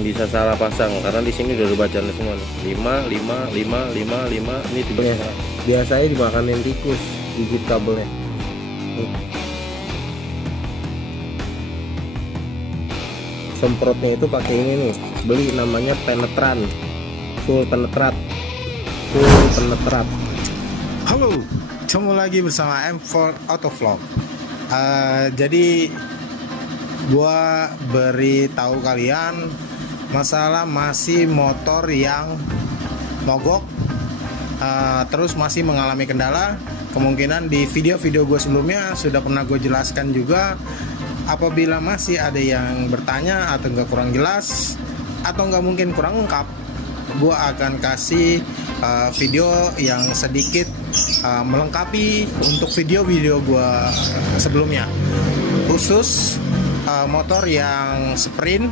bisa salah pasang karena di sini udah ada bacaan semua nih. 5 ini 3. Biasanya dimakanin tikus gigit kabelnya. Semprotnya itu pakai ini nih, beli namanya penetran, full penetrat. Halo, ketemu lagi bersama M4 Autovlog. Jadi gua beritahu kalian masalah masih motor yang mogok, terus masih mengalami kendala. Kemungkinan di video-video gue sebelumnya sudah pernah gue jelaskan juga. Apabila masih ada yang bertanya atau nggak kurang jelas atau nggak mungkin kurang lengkap, gue akan kasih video yang sedikit melengkapi untuk video-video gue sebelumnya, khusus motor yang Sprint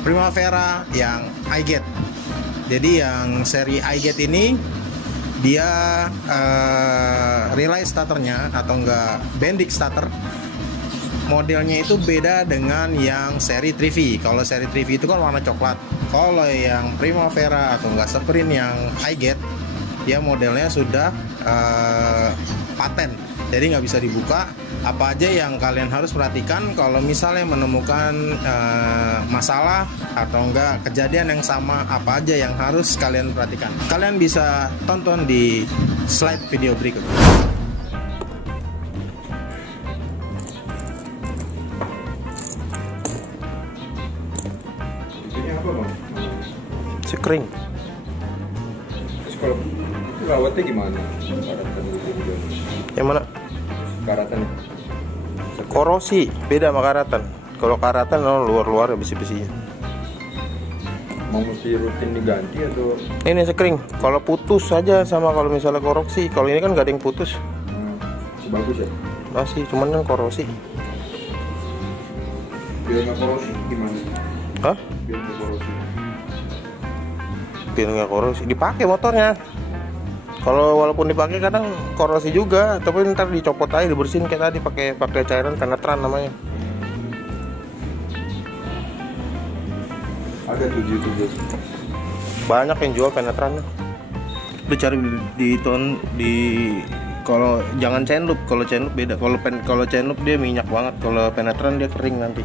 Primavera yang iGet. Jadi yang seri iGet ini dia relay starternya atau enggak bendik starter, modelnya itu beda dengan yang seri Trivi. Kalau seri Trivi itu kan warna coklat. Kalau yang Primavera atau enggak Sprint yang iGet, dia modelnya sudah paten, jadi nggak bisa dibuka. Apa aja yang kalian harus perhatikan kalau misalnya menemukan masalah atau enggak kejadian yang sama, apa aja yang harus kalian perhatikan? Kalian bisa tonton di slide video berikut. Ini apa bang? Sekring. Terus kalau itu rawatnya gimana? Karatan itu Yang mana? karatan. Korosi beda sama karatan. Kalau karatan luar-luar ya besi-besinya. Mau mesti rutin diganti atau? Ini sekring. Kalau putus saja sama kalau misalnya korosi. Kalau ini kan gak ada yang putus. Bagus ya? Masih cuman kan korosi. Biar nggak korosi gimana? Hah? Biar nggak korosi. Biar nggak korosi. Dipakai motornya. Kalau walaupun dipakai kadang korosi juga, tapi ntar dicopot aja, dibersihin kayak tadi pakai cairan penetran namanya. Ada 7 Banyak yang jual penetran. Lu cari di kalau jangan chain loop, kalau chain loop beda. Kalau chain loop dia minyak banget, kalau penetran dia kering nanti.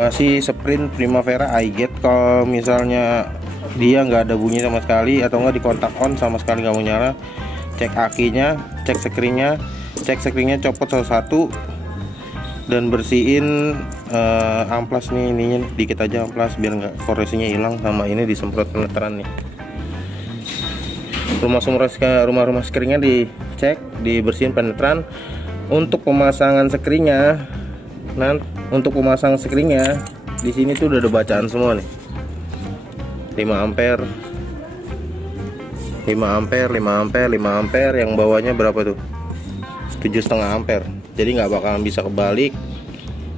Masih Sprint Primavera iGet. Kalau misalnya dia nggak ada bunyi sama sekali atau nggak di kontak on sama sekali nggak mau nyala, cek akinya, cek screennya, copot satu-satu dan bersihin amplas nih, ininya dikit aja amplas biar nggak korosinya hilang, sama ini disemprot penetran nih. Rumah screennya dicek, dibersihin penetran. Untuk pemasangan screennya, untuk pemasang screennya di sini tuh udah ada bacaan semua nih. 5 ampere, yang bawahnya berapa tuh? 7,5 ampere. Jadi nggak bakalan bisa kebalik,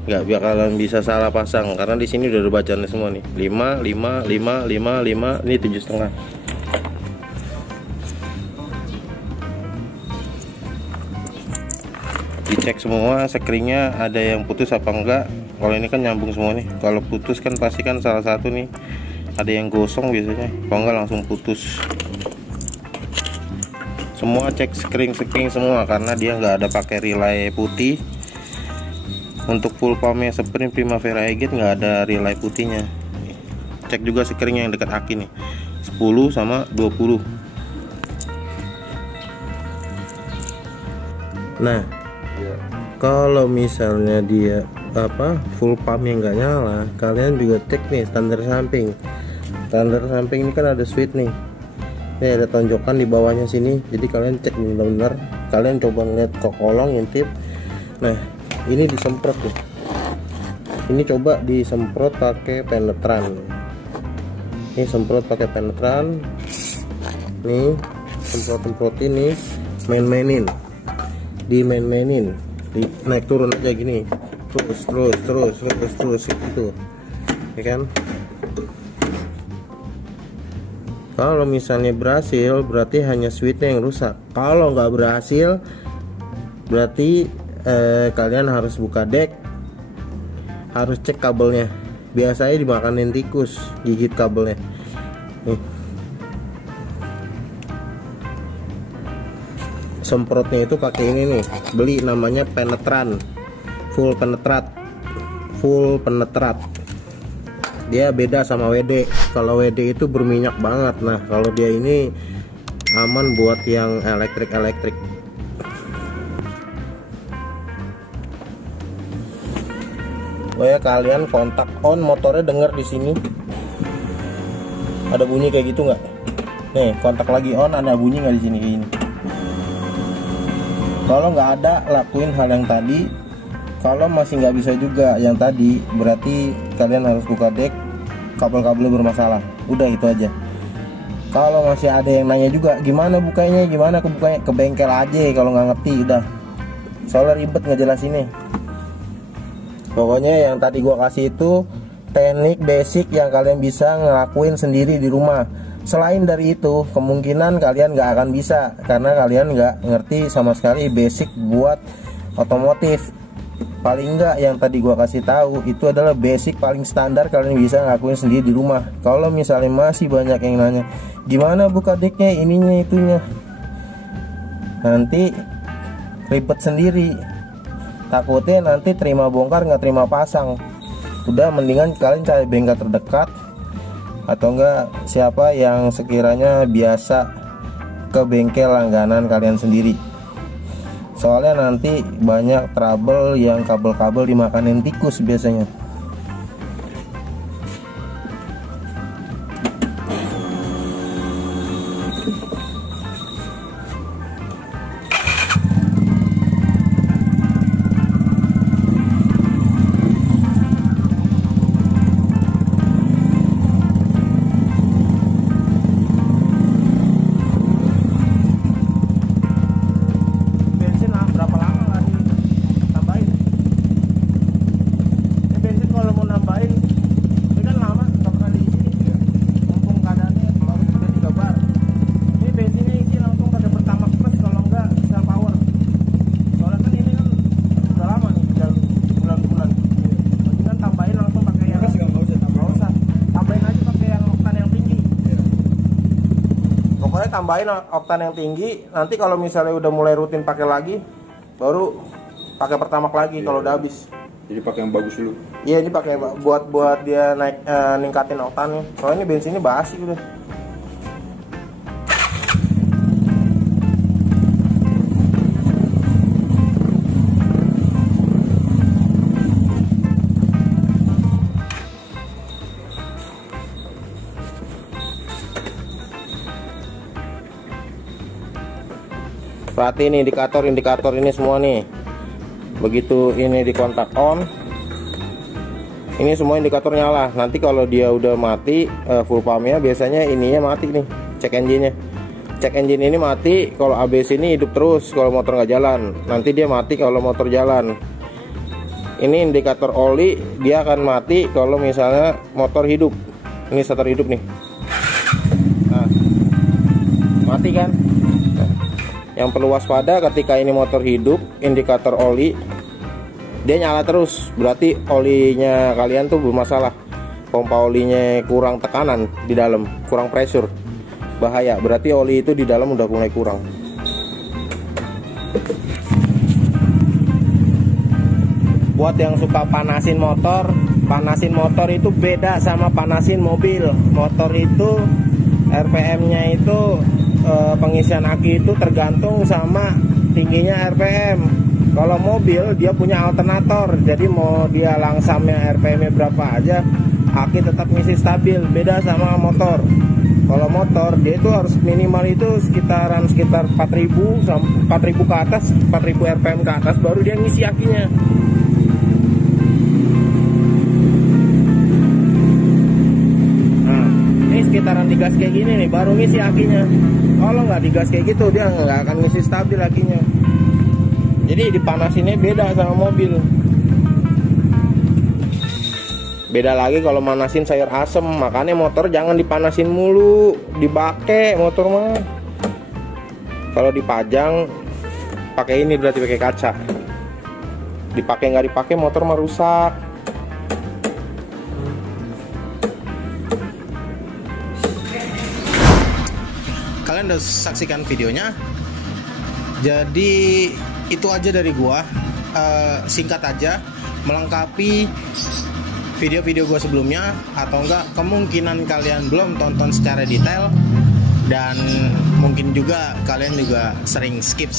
nggak bakalan bisa salah pasang karena di sini udah ada bacaannya semua nih. 5, ini 7,5. Dicek semua screennya ada yang putus apa enggak. Kalau ini kan nyambung semua nih. Kalau putus kan pasti kan salah satu nih, ada yang gosong biasanya, kalau enggak langsung putus. Semua cek screen semua karena dia nggak ada pakai relay putih. Untuk full pumpnya Sprint Primavera iGet nggak ada relay putihnya. Cek juga screennya yang dekat aki nih, 10 sama 20. Nah, kalau misalnya dia full pumpnya nggak nyala, kalian juga cek nih standar samping. Standar samping ini kan ada switch nih. Ini ada tonjokan di bawahnya sini. Jadi kalian cek benar-benar. Kalian coba ngeliat ke kolong, ngintip. Nah, ini disemprot nih. Ini coba disemprot pakai penetran. Ini semprot pakai penetran. Nih, semprot ini main-mainin, di naik turun aja gini, terus gitu, ya kan? Kalau misalnya berhasil, berarti hanya switchnya yang rusak. Kalau nggak berhasil, berarti kalian harus buka deck, harus cek kabelnya. Biasanya dimakanin tikus, gigit kabelnya. Nih. Semprotnya itu pakai ini nih, beli namanya penetran, full penetrat. Dia beda sama WD. Kalau WD itu berminyak banget. Nah, kalau dia ini aman buat yang elektrik. Oh ya, kalian kontak on motornya, denger di sini ada bunyi kayak gitu nggak? Nih, kontak lagi on, ada bunyi nggak di sini kayak gini? Kalau nggak ada, lakuin hal yang tadi. Kalau masih nggak bisa juga yang tadi, berarti kalian harus buka deck, kabel-kabelnya bermasalah. Udah, itu aja. Kalau masih ada yang nanya juga, gimana bukanya, ke bengkel aja kalau nggak ngerti. Udah, soalnya ribet ngejelasinnya. Pokoknya yang tadi gua kasih itu teknik basic yang kalian bisa ngelakuin sendiri di rumah. Selain dari itu, kemungkinan kalian nggak akan bisa, karena kalian nggak ngerti sama sekali basic buat otomotif. Paling enggak yang tadi gua kasih tahu itu adalah basic paling standar kalian bisa ngelakuin sendiri di rumah. Kalau misalnya masih banyak yang nanya, gimana buka decknya, ininya itunya, nanti ribet sendiri. Takutnya nanti terima bongkar nggak terima pasang. Udah, mendingan kalian cari bengkel terdekat atau enggak siapa yang sekiranya biasa ke bengkel langganan kalian sendiri. Soalnya nanti banyak trouble yang kabel-kabel dimakanin tikus biasanya. Tambahin oktan yang tinggi. Nanti kalau misalnya udah mulai rutin pakai lagi, baru pakai pertamax lagi kalau udah habis. Jadi pakai yang bagus dulu. Iya, ini pakai buat dia naik, ningkatin oktannya. Soalnya ini bensinnya basi udah. Perhatiin indikator ini semua nih. Begitu ini di kontak on, ini semua indikator nyala. Nanti kalau dia udah mati full pumpnya, biasanya ininya mati nih, cek engine-nya. Cek engine ini mati kalau ABS ini hidup terus kalau motor nggak jalan. Nanti dia mati kalau motor jalan. Ini indikator oli, dia akan mati kalau misalnya motor hidup. Ini starter hidup nih. Nah, mati kan? Yang perlu waspada ketika ini motor hidup, indikator oli dia nyala terus, berarti olinya kalian tuh bermasalah. Pompa olinya kurang tekanan di dalam, kurang pressure, bahaya. Berarti oli itu di dalam udah mulai kurang. Buat yang suka panasin motor itu beda sama panasin mobil. Motor itu RPM-nya itu pengisian aki itu tergantung sama tingginya RPM. Kalau mobil dia punya alternator, jadi mau dia langsamnya RPM-nya berapa aja, aki tetap ngisi stabil. Beda sama motor. Kalau motor dia itu harus minimal itu sekitar 4.000 ke atas, 4.000 RPM ke atas baru dia ngisi akinya. Nah, ini sekitaran digas kayak gini nih baru ngisi akinya. Kalau nggak digas kayak gitu dia nggak akan ngisi stabil akinya. Jadi dipanasinnya beda sama mobil. Beda lagi kalau manasin sayur asem, makanya motor jangan dipanasin mulu, dibake motor mah. Kalau dipajang pakai ini berarti pakai kaca. Dipakai nggak dipakai motor mah rusak. Kalian udah saksikan videonya. Jadi itu aja dari gua. Singkat aja, melengkapi video-video gue sebelumnya, atau enggak kemungkinan kalian belum tonton secara detail, dan mungkin juga kalian juga sering skip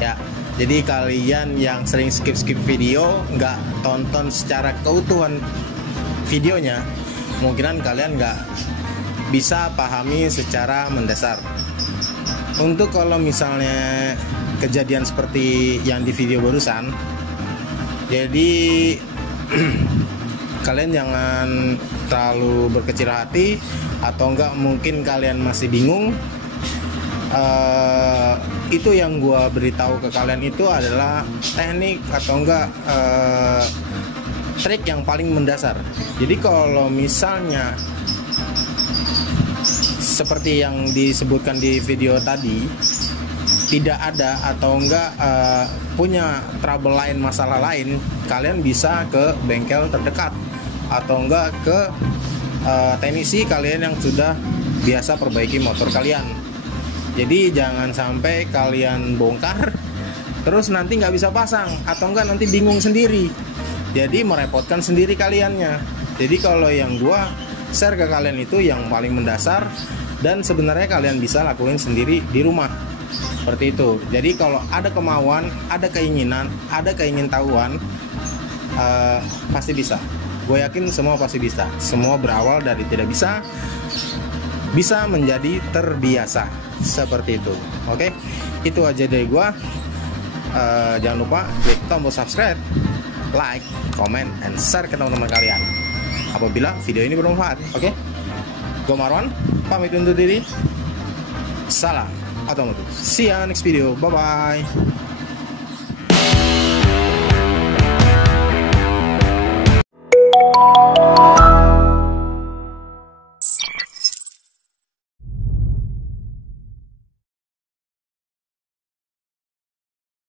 ya. Jadi kalian yang sering skip video, nggak tonton secara keutuhan videonya, kemungkinan kalian nggak bisa pahami secara mendasar. Untuk kalau misalnya kejadian seperti yang di video barusan, jadi kalian jangan terlalu berkecil hati, atau enggak mungkin kalian masih bingung. Itu yang gua beritahu ke kalian itu adalah teknik atau enggak trik yang paling mendasar. Jadi kalau misalnya seperti yang disebutkan di video tadi, tidak ada atau enggak punya trouble lain, masalah lain, kalian bisa ke bengkel terdekat atau enggak ke teknisi kalian yang sudah biasa perbaiki motor kalian. Jadi jangan sampai kalian bongkar terus nanti nggak bisa pasang, atau enggak nanti bingung sendiri, jadi merepotkan sendiri kaliannya. Jadi kalau yang gua share ke kalian itu yang paling mendasar, dan sebenarnya kalian bisa lakuin sendiri di rumah. Seperti itu. Jadi kalau ada kemauan, ada keinginan, ada keingintahuan, pasti bisa. Gue yakin semua pasti bisa. Semua berawal dari tidak bisa menjadi terbiasa. Seperti itu. Oke, itu aja dari gue. Jangan lupa klik tombol subscribe, like, comment, and share ke teman-teman kalian apabila video ini bermanfaat. Oke, gue Marwan, pamit undur diri. Salam otomotif. See ya next video. Bye bye.